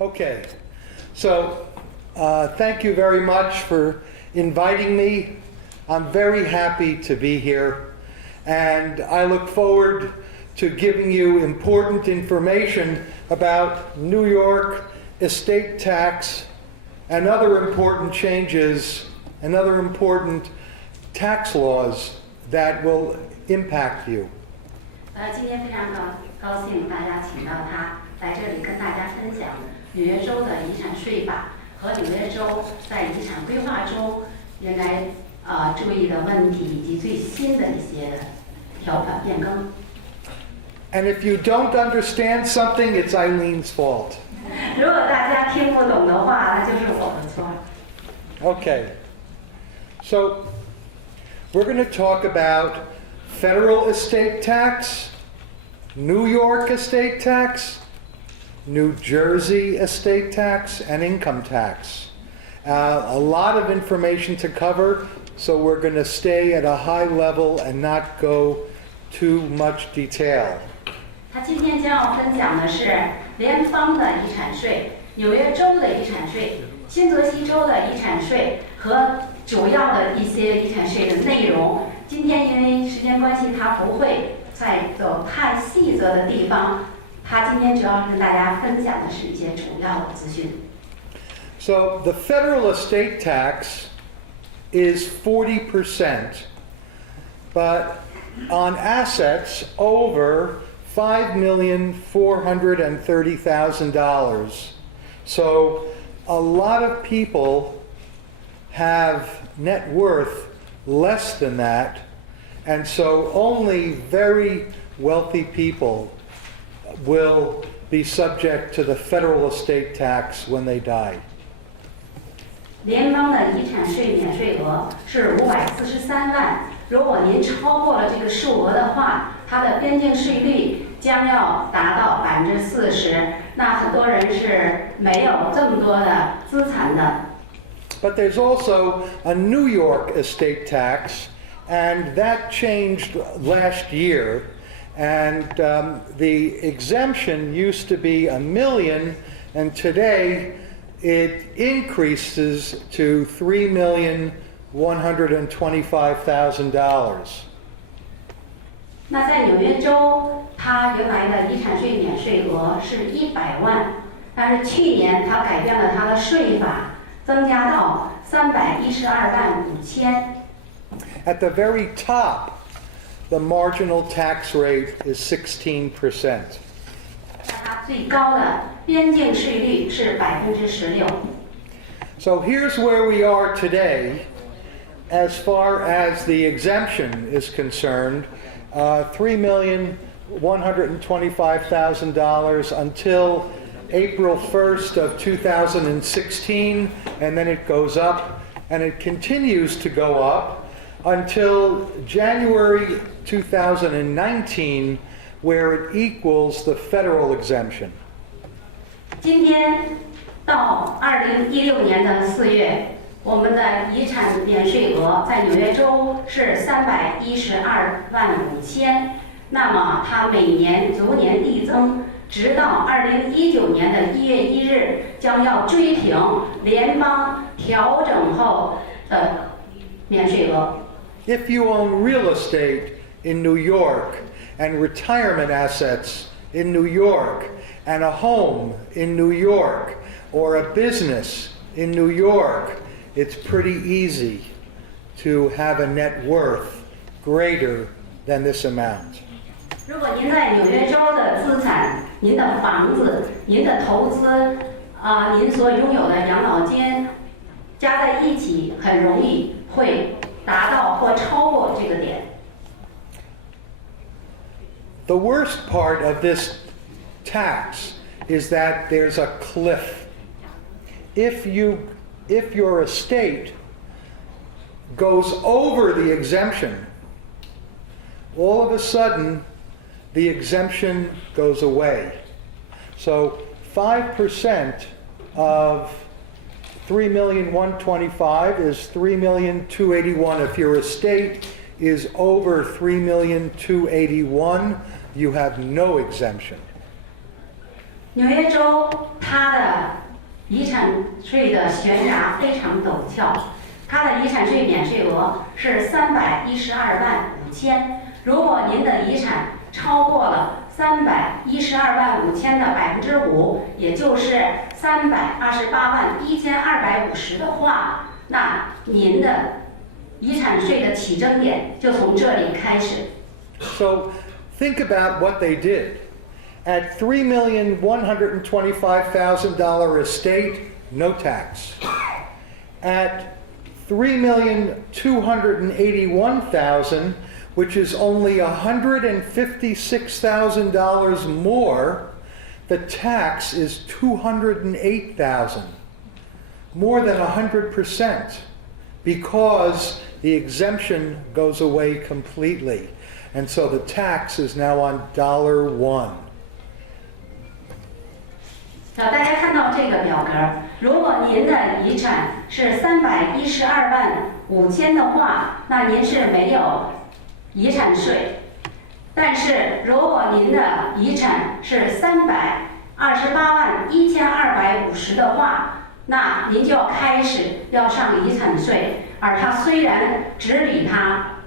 Okay, so thank you very much for inviting me. I'm very happy to be here, and I look forward to giving you important information about New York estate tax and other important changes and other important tax laws that will impact you. 今天非常高兴大家请到他来这里跟大家分享纽约州的遗产税法和纽约州在遗产规划中应该注意的问题以及最新的一些条款变更。And if you don't understand something, it's Eileen's fault. 如果大家听不懂的话，那就是我的错。Okay, so we're going to talk about federal estate tax, New York estate tax, New Jersey estate tax, and income tax. A lot of information to cover, so we're going to stay at a high level and not go too much detail. 他今天将要分享的是联邦的遗产税、纽约州的遗产税、新泽西州的遗产税和主要的一些遗产税的内容。今天因为时间关系，他不会再走太细则的地方。他今天主要跟大家分享的是一些主要的资讯。So the federal estate tax is 40%, but on assets over $5,430,000. So a lot of people have net worth less than that, and so only very wealthy people will be subject to the federal estate tax when they die. 联邦的遗产税免税额是543万，如果您超过了这个数额的话，它的边境税率将要达到40%。那很多人是没有这么多的资产的。But there's also a New York estate tax, and that changed last year. And the exemption used to be $1 million, and today it increases to $3,125,000. 那在纽约州，它原来的遗产税免税额是100万，但是去年它改变了它的税法，增加到312.5万。At the very top, the marginal tax rate is 16%. 它最高的边境税率是16%。So here's where we are today as far as the exemption is concerned. $3,125,000 until April 1st of 2016, and then it goes up, and it continues to go up until January 2019, where it equals the federal exemption. 今天到2016年的4月，我们的遗产免税额在纽约州是312.5万，那么它每年逐年递增，直到2019年的1月1日将要追平联邦调整后的免税额。If you own real estate in New York and retirement assets in New York and a home in New York or a business in New York, it's pretty easy to have a net worth greater than this amount. 如果您在纽约州的资产、您的房子、您的投资您所拥有的养老金加在一起，很容易会达到或超过这个点。The worst part of this tax is that there's a cliff. If your estate goes over the exemption, all of a sudden the exemption goes away. So 5% of 3,125,000 is 3,281,000. If your estate is over 3,281,000, you have no exemption. 纽约州它的遗产税的悬崖非常陡峭，它的遗产税免税额是312.5万。如果您的遗产超过了312.5万的5%，也就是328.1,250万的话，那您的遗产税的起征点就从这里开始。So think about what they did. At $3,125,000 estate, no tax. At $3,281,000, which is only $156,000 more, the tax is $208,000, more than 100%, because the exemption goes away completely. And so the tax is now on $1. 大家看到这个表格，如果您的遗产是312.5万的话，那您是没有遗产税。但是如果您的遗产是328.1,250万的话，那您就开始要上遗产税。而它虽然只比它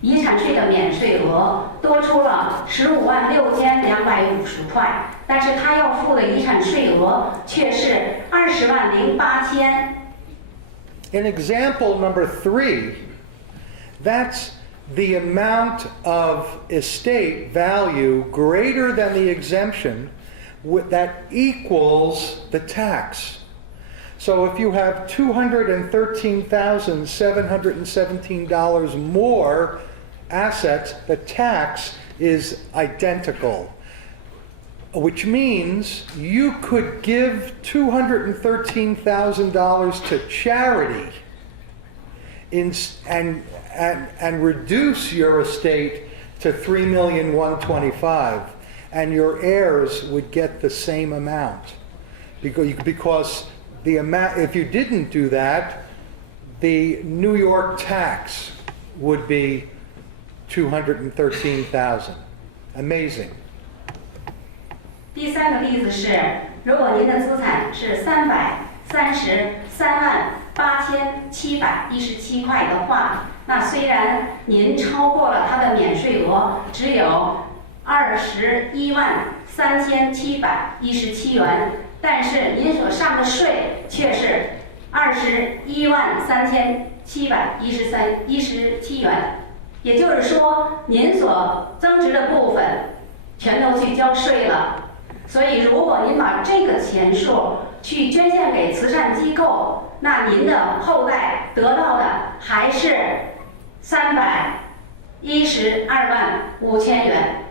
遗产税的免税额多出了15.6250块，但是他要付的遗产税额却是20.08万。In example number 3, that's the amount of estate value greater than the exemption that equals the tax. So if you have $213,717 more assets, the tax is identical, which means you could give $213,000 to charity and reduce your estate to $3,125,000, and your heirs would get the same amount, because the amount, if you didn't do that, the New York tax would be $213,000. Amazing. 第三个例子是，如果您的资产是333.8717块的话，那虽然您超过了它的免税额，只有21.3717元，但是您所上的税却是21.3717元。也就是说，您所增值的部分全都去交税了。所以，如果您把这个钱数去捐献给慈善机构，那您的后代得到的还是312.5万元。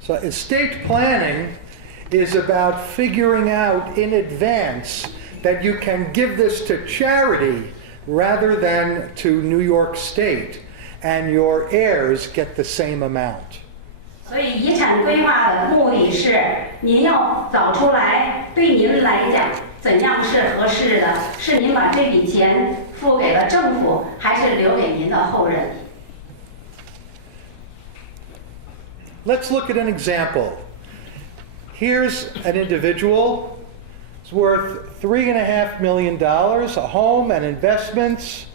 So estate planning is about figuring out in advance that you can give this to charity rather than to New York State, and your heirs get the same amount. 所以遗产规划的目的是，您要找出来对您来讲怎样是合适的，是您把这笔钱付给了政府，还是留给您的后人。Let's look at an example. Here's an individual. It's worth $3.5 million, a home and investments,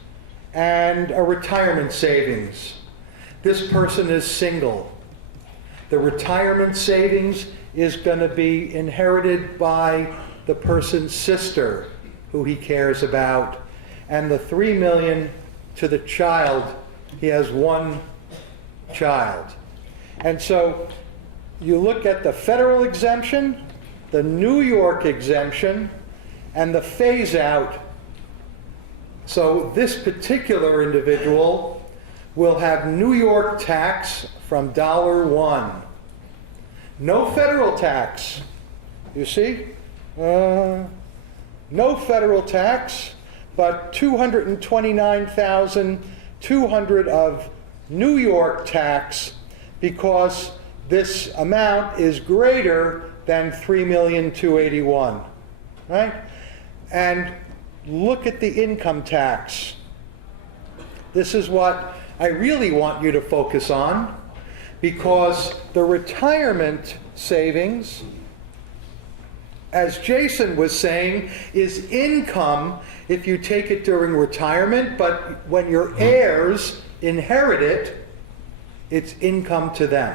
and a retirement savings. This person is single. The retirement savings is going to be inherited by the person's sister, who he cares about, and the $3 million to the child. He has one child. And so you look at the federal exemption, the New York exemption, and the phase out. So this particular individual will have New York tax from $1. No federal tax. You see? No federal tax, but $229,200 of New York tax, because this amount is greater than $3,281,000, right? And look at the income tax. This is what I really want you to focus on, because the retirement savings as Jason was saying, is income if you take it during retirement, but when your heirs inherit it, it's income to them.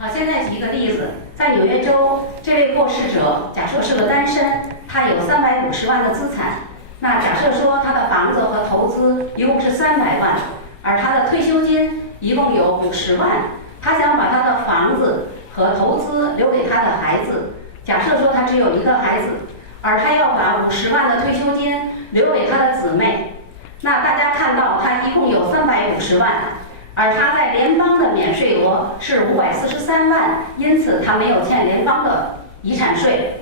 好，现在举一个例子，在纽约州，这位过世者假设是个单身，他有350万的资产。那假设说他的房子和投资一共是300万，而他的退休金一共有50万，他想把他的房子和投资留给他的孩子。假设说他只有一个孩子，而他要把50万的退休金留给他的姊妹。那大家看到他一共有350万。而他在联邦的免税额是543万，因此他没有欠联邦的遗产税。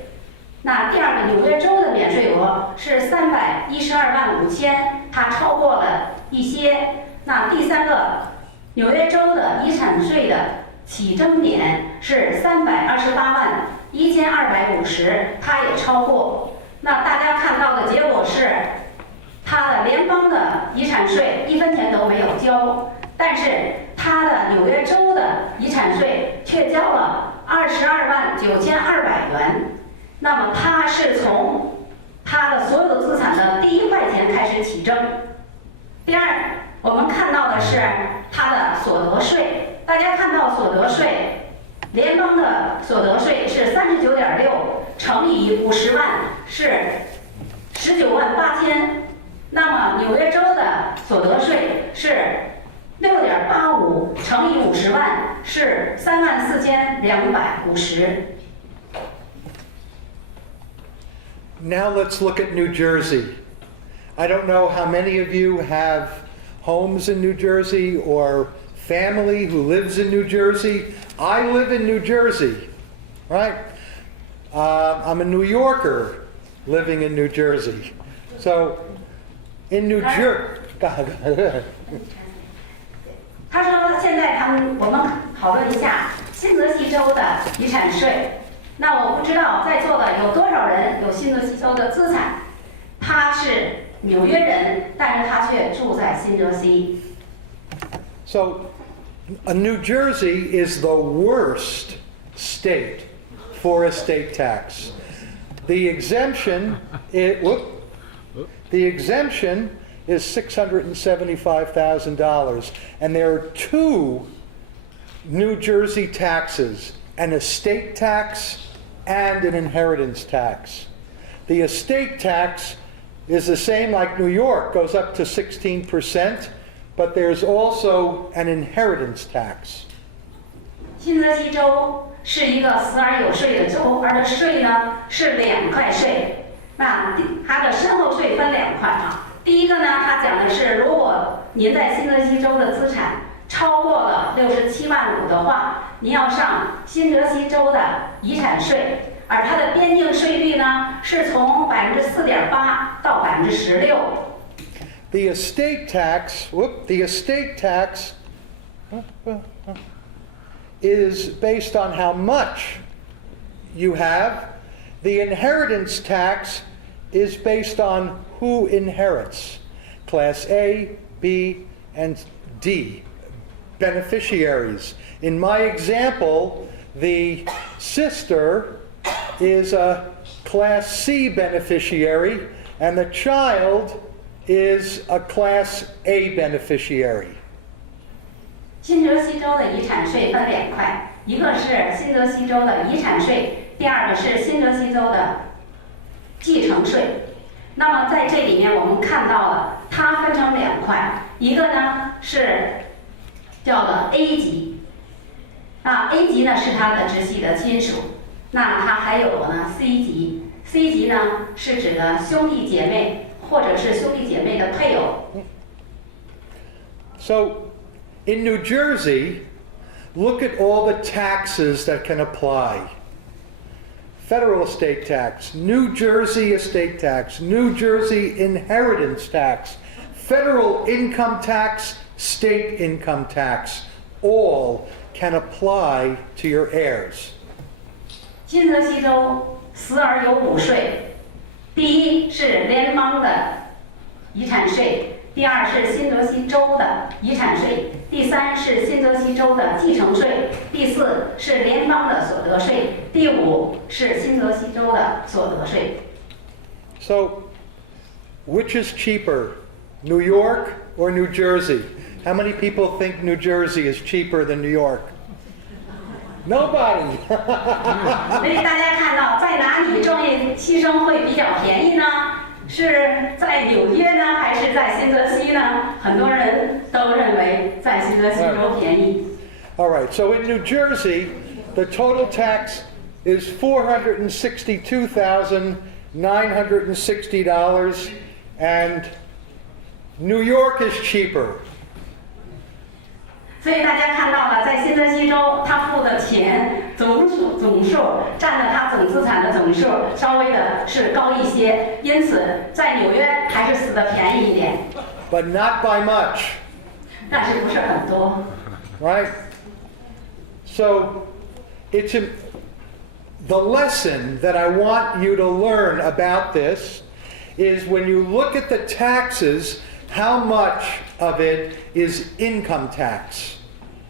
那第二个，纽约州的免税额是312万5千，他超过了一些。那第三个，纽约州的遗产税的起征点是328万1250，他也超过。那大家看到的结果是，他的联邦的遗产税1分钱都没有交。但是他的纽约州的遗产税却交了22万9200元，那么他是从他的所有资产的第1块钱开始起征。第二，我们看到的是他的所得税，大家看到所得税，联邦的所得税是39.6乘以50万是19万8千，那么纽约州的所得税是6.85乘以50万是34250。Now let's look at New Jersey. I don't know how many of you have homes in New Jersey or family who lives in New Jersey. I live in New Jersey, right? I'm a New Yorker living in New Jersey. So in New Jersey, 他说：“现在我们讨论一下新泽西州的遗产税。那我不知道在座的有多少人有新泽西州的资产。他是纽约人，但是他却住在新泽西。” So, New Jersey is the worst state for estate tax. The exemption is $675,000, and there are two New Jersey taxes, an estate tax and an inheritance tax. The estate tax is the same like New York, goes up to 16%, but there's also an inheritance tax. 新泽西州是一个死而有税的州，而的税呢是2块税。那它的身后税分2块啊。第一个呢，它讲的是，如果您在新泽西州的资产超过了67万5的话，您要上新泽西州的遗产税，而它的边境税率呢是从4.8%到16%。The estate tax is based on how much you have. The inheritance tax is based on who inherits. Class A, B, and D, beneficiaries. In my example, the sister is a Class C beneficiary, and the child is a Class A beneficiary. 新泽西州的遗产税分2块，一个是新泽西州的遗产税，第二个是新泽西州的继承税。那么在这里面我们看到了它分成2块，一个呢是叫做 A 级，那 A 级呢是它的直系的亲属，那它还有呢 C 级，C 级呢是指的兄弟姐妹或者是兄弟姐妹的配偶。So, in New Jersey, look at all the taxes that can apply. Federal estate tax, New Jersey estate tax, New Jersey inheritance tax, federal income tax, state income tax, all can apply to your heirs. 新泽西州死而有补税，第一是联邦的遗产税，第二是新泽西州的遗产税，第三是新泽西州的继承税，第四是联邦的所得税，第五是新泽西州的所得税。So, which is cheaper, New York or New Jersey? How many people think New Jersey is cheaper than New York? Nobody. 所以大家看到，在哪里创业牺牲会比较便宜呢？是在纽约呢，还是在新泽西呢？很多人都认为在新泽西州便宜。All right, so in New Jersey, the total tax is $462,960, and New York is cheaper. 所以大家看到了，在新泽西州，他付的钱总数占了他总资产的总数，稍微的是高一些，因此在纽约还是死的便宜一点。But not by much. 但是不是很多。Right? So, the lesson that I want you to learn about this is when you look at the taxes, how much of it is income tax.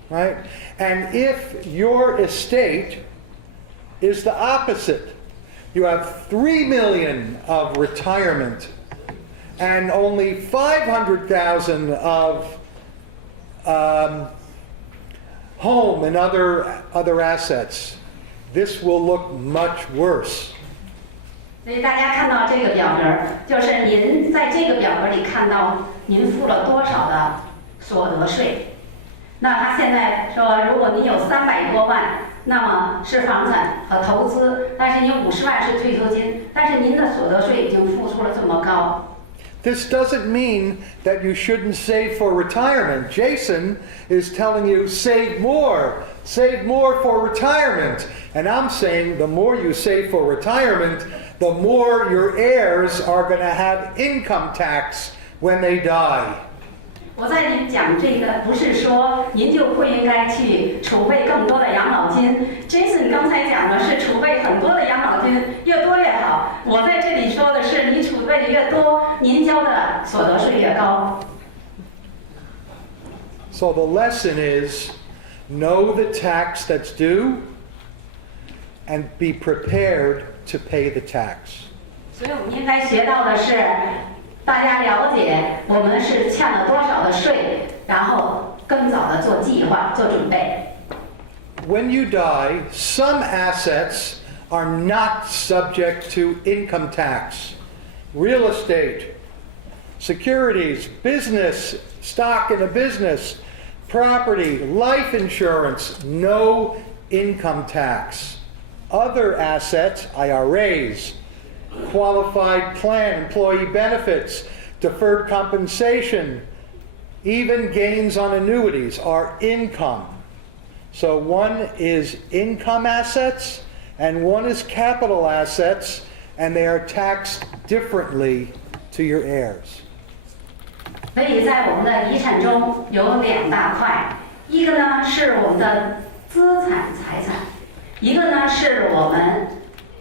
Right? And if your estate is the opposite, you have $3 million of retirement and only $500,000 of home and other assets, this will look much worse. 所以大家看到这个表格，就是您在这个表格里看到您付了多少的所得税。那他现在说，如果您有300多万，那么是房产和投资，但是您50万是退休金，但是您的所得税已经付出了这么高。This doesn't mean that you shouldn't save for retirement. Jason is telling you save more for retirement. And I'm saying the more you save for retirement, the more your heirs are going to have income tax when they die. 我在这里讲这个，不是说您就不应该去储备更多的养老金。Jason 刚才讲的是储备很多的养老金，越多越好。我在这里说的是，你储备的越多，您交的所得税越高。So the lesson is, know the tax that's due, and be prepared to pay the tax. 所以我们应该学到的是。大家了解我们是欠了多少的税，然后更早的做计划、做准备。When you die, some assets are not subject to income tax. Real estate, securities, business, stock in a business, property, life insurance, no income tax. Other assets, IRAs, qualified plan, employee benefits, deferred compensation, even gains on annuities are income. So one is income assets and one is capital assets, and they are taxed differently to your heirs. 所以在我们的遗产中有2大块，一个呢是我们的资产财产，一个呢是我们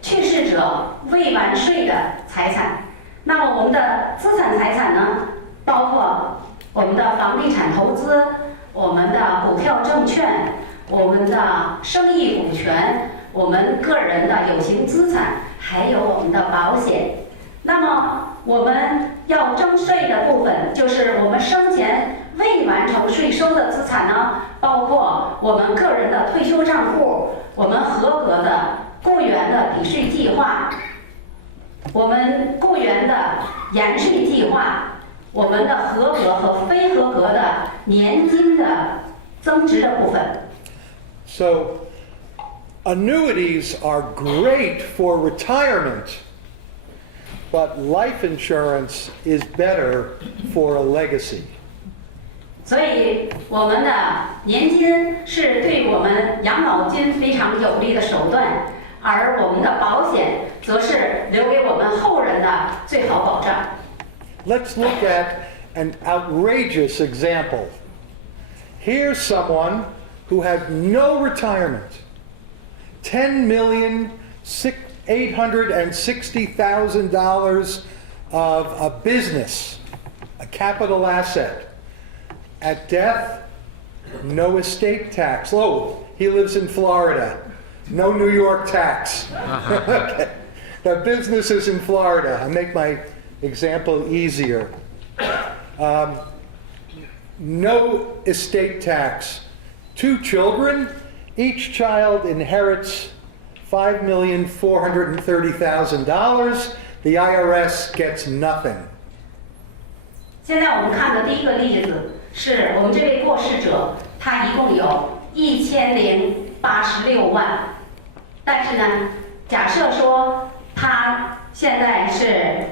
去世者未完税的财产。那么我们的资产财产呢，包括我们的房地产投资、我们的股票证券、我们的生意股权、我们个人的有形资产，还有我们的保险。那么我们要征税的部分，就是我们生前未完成税收的资产呢，包括我们个人的退休账户，我们合格的雇员的抵税计划，我们雇员的延税计划，我们的合格和非合格的年金的增值的部分。So, annuities are great for retirement, but life insurance is better for a legacy. 所以我们的年金是对我们养老金非常有利的手段，而我们的保险则是留给我们后人的最好保障。Let's look at an outrageous example. Here's someone who has no retirement. $10,860,000 of a business. a capital asset. At death, no estate tax. Oh, he lives in Florida. No New York tax. Okay. The business is in Florida. I make my example easier. No estate tax. 2 children, each child inherits $5,430,000. The IRS gets nothing. 现在我们看的第一个例子是我们这位过世者，他一共有1086万，但是呢，假设说他现在是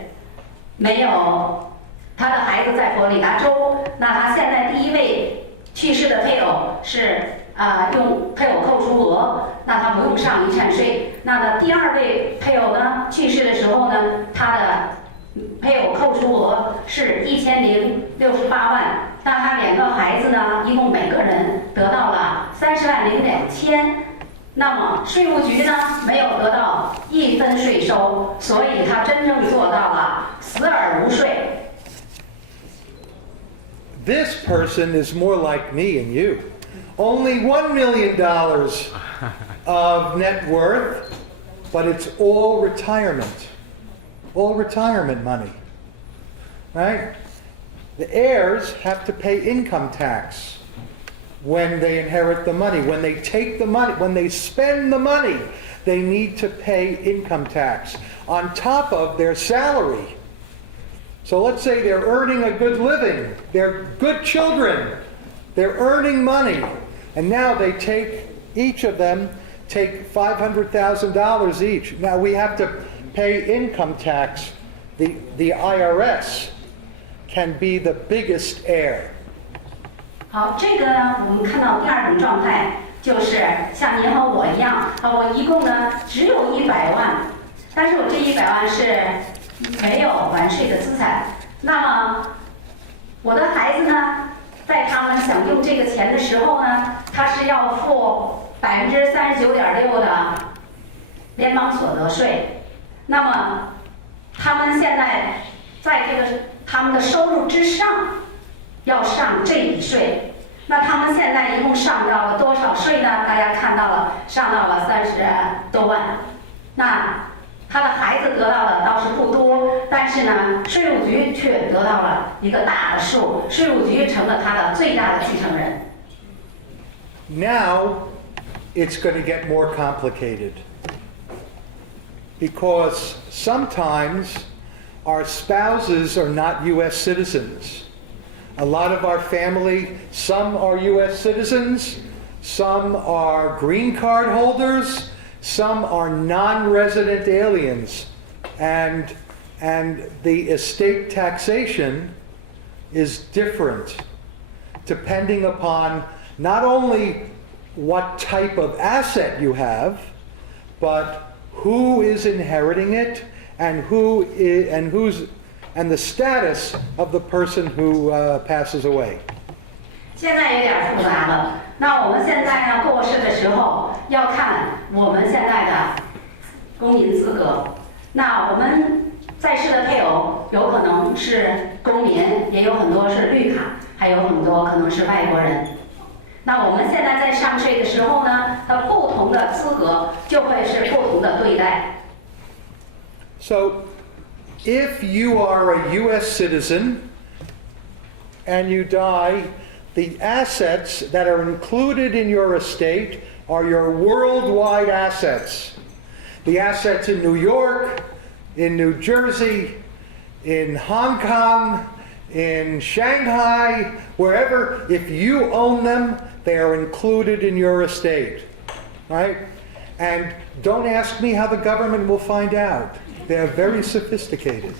没有他的孩子在佛罗里达州，那他现在第一位去世的配偶是用配偶扣除额，那他不用上遗产税。那么第2位配偶呢去世的时候呢，他的配偶扣除额是1068万，那他2个孩子呢，一共每个人得到了30.2万。那么税务局呢没有得到1分税收，所以他真正做到了死而无税。This person is more like me and you. Only $1 million of net worth, but it's all retirement. All retirement money. Right? The heirs have to pay income tax when they inherit the money. When they take the money, when they spend the money, they need to pay income tax on top of their salary. So let's say they're earning a good living, they're good children, they're earning money, and now they take, each of them take $500,000 each. Now we have to pay income tax. The IRS can be the biggest heir. 好，这个呢，我们看到第2种状态，就是像您和我一样，我一共呢只有100万，但是我这100万是没有完税的资产。那么我的孩子呢，在他们享用这个钱的时候呢，他是要付39.6%的联邦所得税。那么他们现在在这个他们的收入之上要上这笔税。那他们现在一共上到了多少税呢？大家看到了，上到了30多万。那他的孩子得到的倒是不多，但是呢，税务局却得到了一个大的数，税务局成了他的最大的继承人。Now, it's going to get more complicated because sometimes our spouses are not U.S. citizens. A lot of our family, some are U.S. citizens, some are green card holders, some are non-resident aliens, and the estate taxation is different depending upon not only what type of asset you have, but who is inheriting it and and the status of the person who passes away. 现在有点复杂了。那我们现在呢，过世的时候要看我们现在的公民资格。那我们在世的配偶有可能是公民，也有很多是绿卡，还有很多可能是外国人。那我们现在在上税的时候呢，它不同的资格就会是不同的对待。So, if you are a U.S. citizen and you die, the assets that are included in your estate are your worldwide assets. The assets in New York, in New Jersey, in Hong Kong, in Shanghai, wherever, if you own them, they are included in your estate. Right? And don't ask me how the government will find out. They're very sophisticated.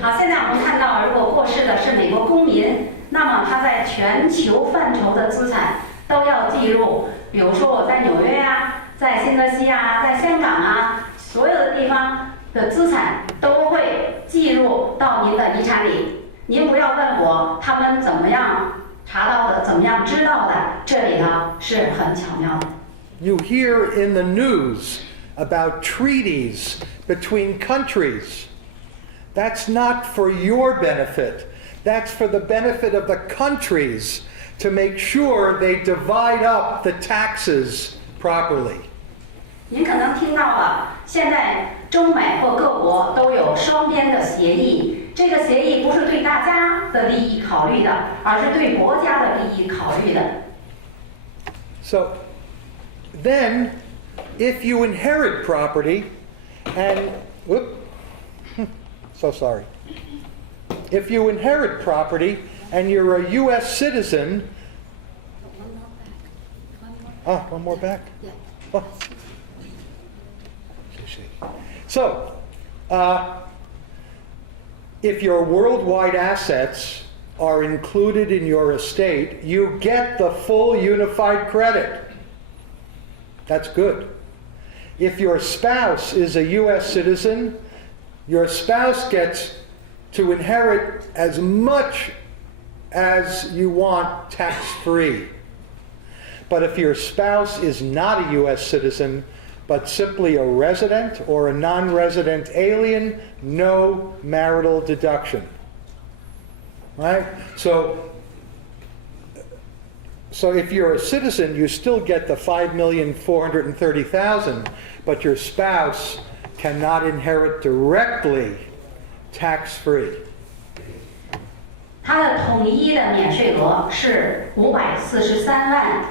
好，现在我们看到，如果过世的是美国公民，那么他在全球范畴的资产都要计入。比如说我在纽约啊，在新泽西啊，在香港啊，所有的地方的资产都会计入到您的遗产里。您不要问我他们怎么样查到的，怎么样知道的，这里呢是很巧妙的。You hear in the news about treaties between countries. That's not for your benefit. That's for the benefit of the countries to make sure they divide up the taxes properly. 您可能听到了，现在中美或各国都有双边的协议。这个协议不是对大家的利益考虑的，而是对国家的利益考虑的。So then, if you inherit property, and so sorry. If you inherit property and you're a U.S. citizen, one more back. Yeah. Oh. So, if your worldwide assets are included in your estate, you get the full unified credit. That's good. If your spouse is a U.S. citizen, your spouse gets to inherit as much as you want tax-free. But if your spouse is not a U.S. citizen, but simply a resident or a non-resident alien, no marital deduction. Right? So if you're a citizen, you still get the $5,430,000, but your spouse cannot inherit directly tax-free. 它的统一的免税额是543万，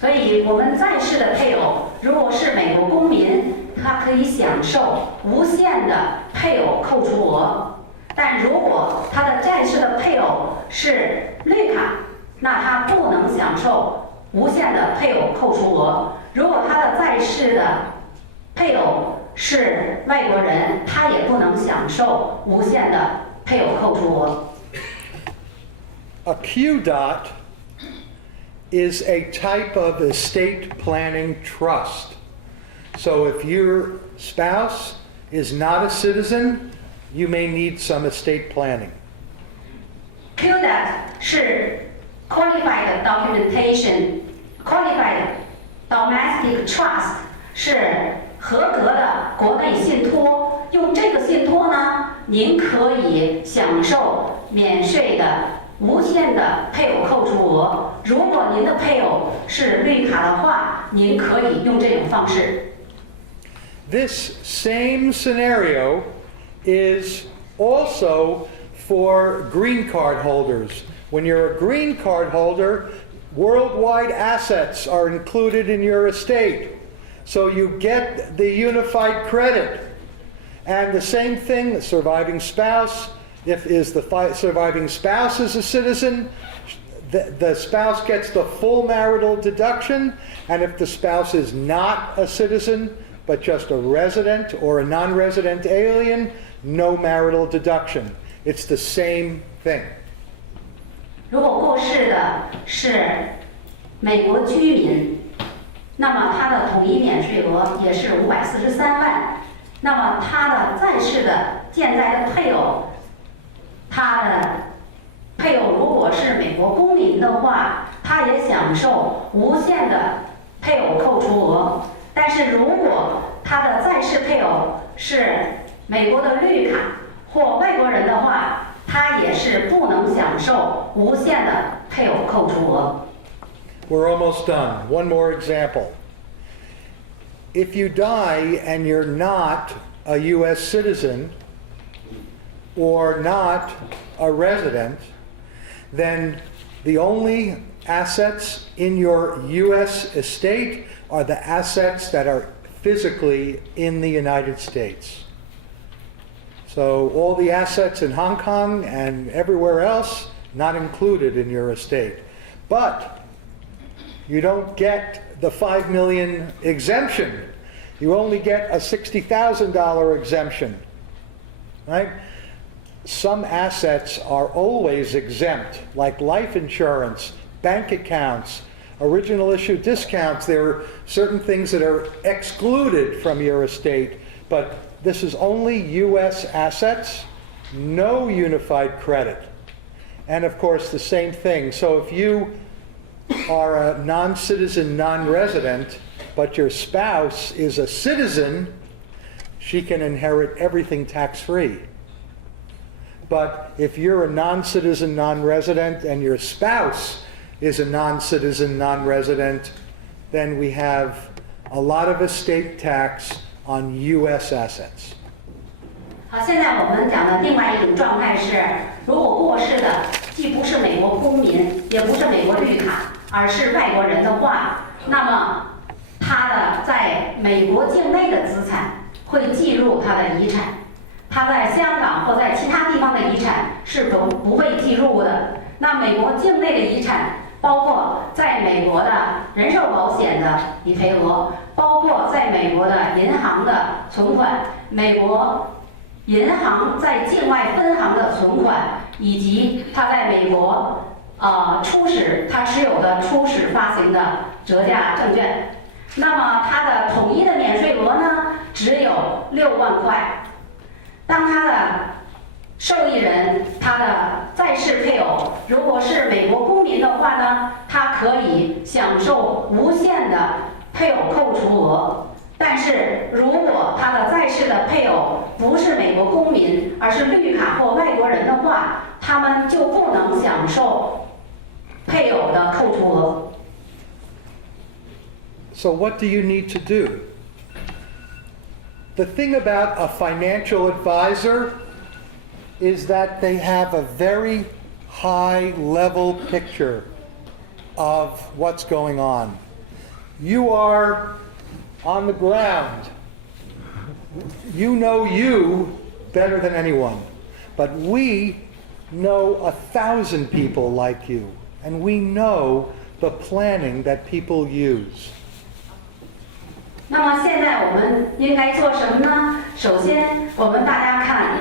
所以我们在世的配偶如果是美国公民，他可以享受无限的配偶扣除额；但如果他的在世的配偶是绿卡，那他不能享受无限的配偶扣除额。如果他的在世的配偶是外国人，他也不能享受无限的配偶扣除额。A Q dot is a type of estate planning trust. So if your spouse is not a citizen, you may need some estate planning. QDAT 是 Qualified Documentation Qualified Domestic Trust 是合格的国内信托。用这个信托呢，您可以享受免税的无限的配偶扣除额。如果您的配偶是绿卡的话，您可以用这种方式。This same scenario is also for green card holders. When you're a green card holder, worldwide assets are included in your estate. So you get the unified credit. And the same thing, the surviving spouse, if the surviving spouse is a citizen, the spouse gets the full marital deduction. And if the spouse is not a citizen, but just a resident or a non-resident alien, no marital deduction. It's the same thing. 如果过世的是美国居民，那么他的统一免税额也是543万。那么他的在世的健在的配偶，他的配偶如果是美国公民的话，他也享受无限的配偶扣除额。但是如果他的在世配偶是美国的绿卡或外国人的话，他也是不能享受无限的配偶扣除额。We're almost done. One more example. If you die and you're not a U.S. citizen or not a resident, then the only assets in your U.S. estate are the assets that are physically in the United States. So all the assets in Hong Kong and everywhere else, not included in your estate. But you don't get the $5 million exemption. You only get a $60,000 exemption, right? Some assets are always exempt, like life insurance, bank accounts, original issue discounts. There are certain things that are excluded from your estate, but this is only U.S. assets, no unified credit. And of course, the same thing. So if you are a non-citizen, non-resident, but your spouse is a citizen, she can inherit everything tax-free. But if you're a non-citizen, non-resident, and your spouse is a non-citizen, non-resident, then we have a lot of estate tax on U.S. assets. 好，现在我们讲的另外一种状态是，如果过世的既不是美国公民，也不是美国绿卡，而是外国人的话，那么他的在美国境内的资产会计入他的遗产，他在香港或在其他地方的遗产是不会计入的。那美国境内的遗产包括在美国的人寿保险的理赔额，包括在美国的银行的存款，美国银行在境外分行的存款，以及他在美国初始他持有的初始发行的折价证券。那么它的统一的免税额呢，只有6万块。当他的受益人，他的在世配偶，如果是美国公民的话呢，他可以享受无限的配偶扣除额。但是如果他的在世的配偶不是美国公民，而是绿卡或外国人的话，他们就不能享受配偶的扣除额。So what do you need to do? The thing about a financial advisor is that they have a very high-level picture of what's going on. You are on the ground. You know you better than anyone. But we know 1,000 people like you, and we know the planning that people use. 那么现在我们应该做什么呢？首先，我们大家看，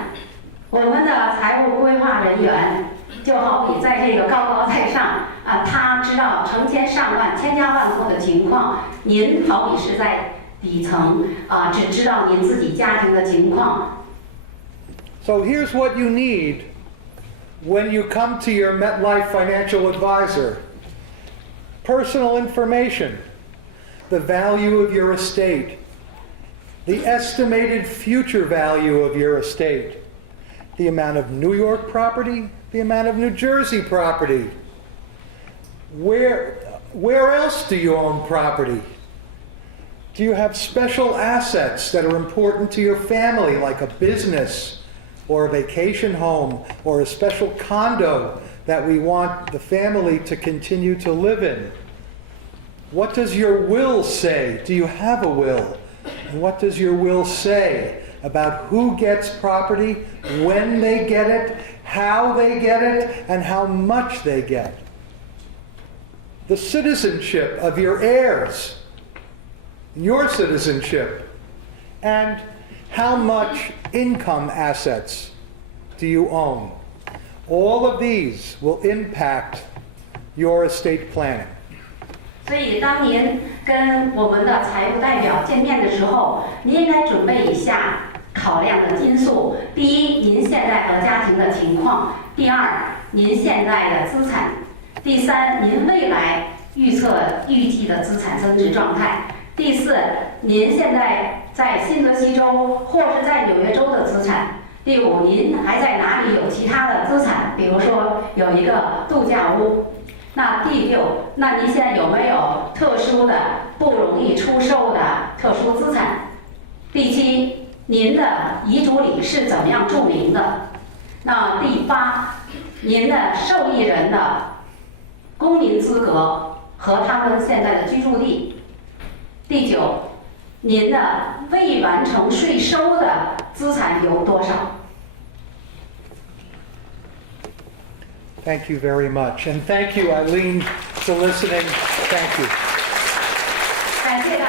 我们的财务规划人员就好比在这个高高在上他知道成千上万、千家万户的情况，您好比是在底层只知道您自己家庭的情况。So here's what you need when you come to your MetLife financial advisor. Personal information. The value of your estate, the estimated future value of your estate, the amount of New York property, the amount of New Jersey property. Where else do you own property? Do you have special assets that are important to your family, like a business or a vacation home or a special condo that we want the family to continue to live in? What does your will say? Do you have a will? And what does your will say about who gets property, when they get it, how they get it, and how much they get? The citizenship of your heirs, your citizenship, and how much income assets do you own? All of these will impact your estate planning. 所以，当您跟我们的财务代表见面的时候，您应该准备以下考量的因素：第一，您现在和家庭的情况；第二，您现在的资产；第三，您未来预计的资产增值状态；第四，您现在在新泽西州或是在纽约州的资产；第五，您还在哪里有其他的资产，比如说有一个度假屋。那第六，那您现在有没有特殊的、不容易出售的特殊资产？第七，您的遗嘱里是怎么样注明的？那第八，您的受益人的公民资格和他们现在的居住地。第九，您的未完成税收的资产有多少？ Thank you very much. And thank you, Eileen, for listening. Thank you. 感谢大家。